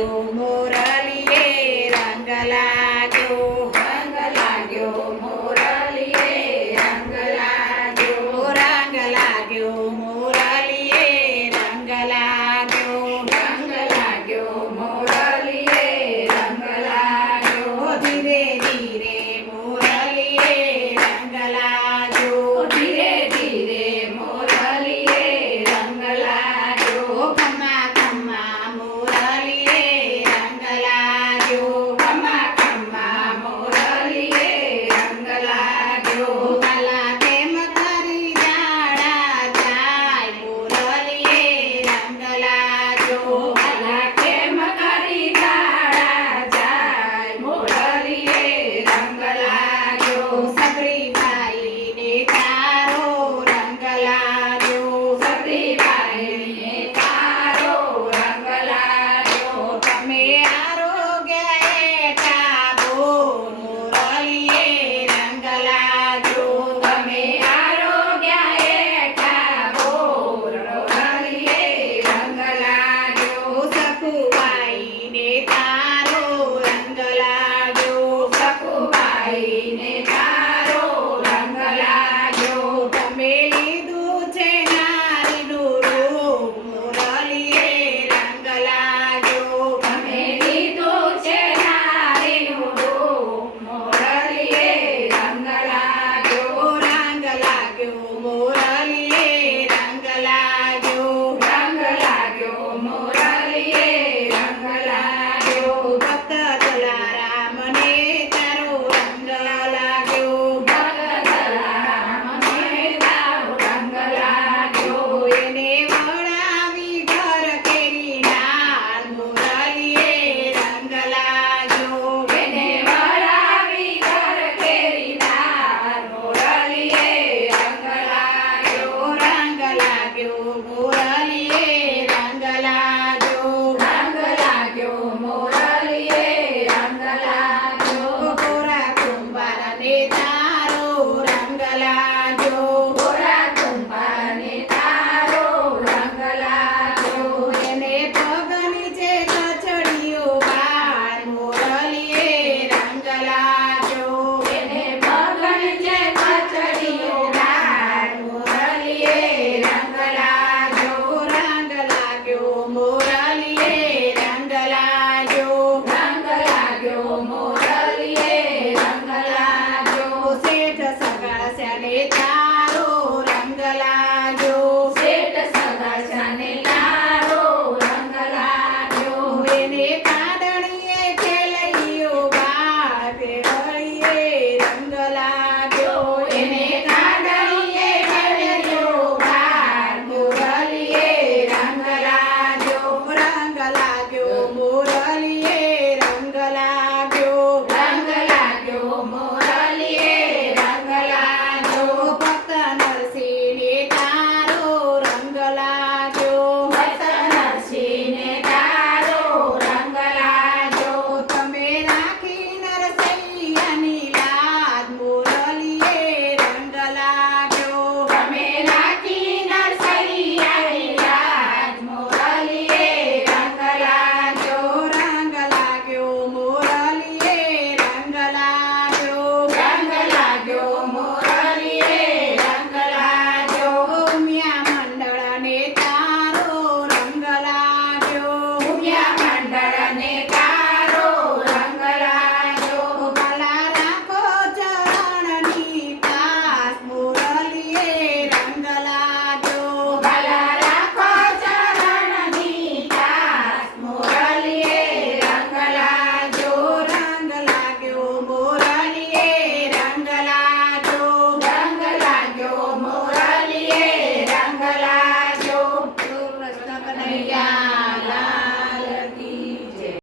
લાગ્યો મોરલીએ રંગ લાગ્યો મોરલીએ રંગ લાગ્યો મોરલીએ રંગ લાગ્યો મોરલીએ રંગ લાગ્યો ધીરે ધીરે મોરલીએ રંગ લાગ્યો ધીરે ધીરે મોરલીએ રંગ લાગ્યો ખમ્મા ખમ્મા મોરલીએ રંગ લાગ્યો ખમ્મા ખમ્મા મોરલીએ રંગ લાગ્યો કાલા કેમ કરી જાડા જાય મોરલીએ રંગ લાગ્યો કાલા કેમ કરી જાડા જાય મોરલીએ રંગ લાગ્યો સબરીબાઈને તારો રંગ લાગ્યો સબરીબાઈને તારો રંગ લાગ્યો તમે આરોગ્ય એટાબો મોરલીએ રંગ લાગ્યો તમે આરોગ્ય એટાબો મોરલીએ રંગ લાગ્યો સખુબાઈને તારો રંગ લાગ્યો સખુબાઈને તારો રંગ લાગ્યો તમે લીધું છે નારીનું રૂપ મોરલીએ રંગ લાગ્યો તમે લીધું છે નારીનું રૂપ મોરલીએ રંગ લાગ્યો મોરલીએ રંગ લાગ્યો મોરલીએ રંગ લાગ્યો ભક્ત જલારામને તારો રંગ લાગ્યો ભક્ત જલારામને તારો રંગ લાગ્યો એને વળાવી ઘર કેરી નાર મોરલીએ રંગ લાગ્યો એને વળાવી ઘર કેરી નાર મોરલીએ રંગ લાગ્યો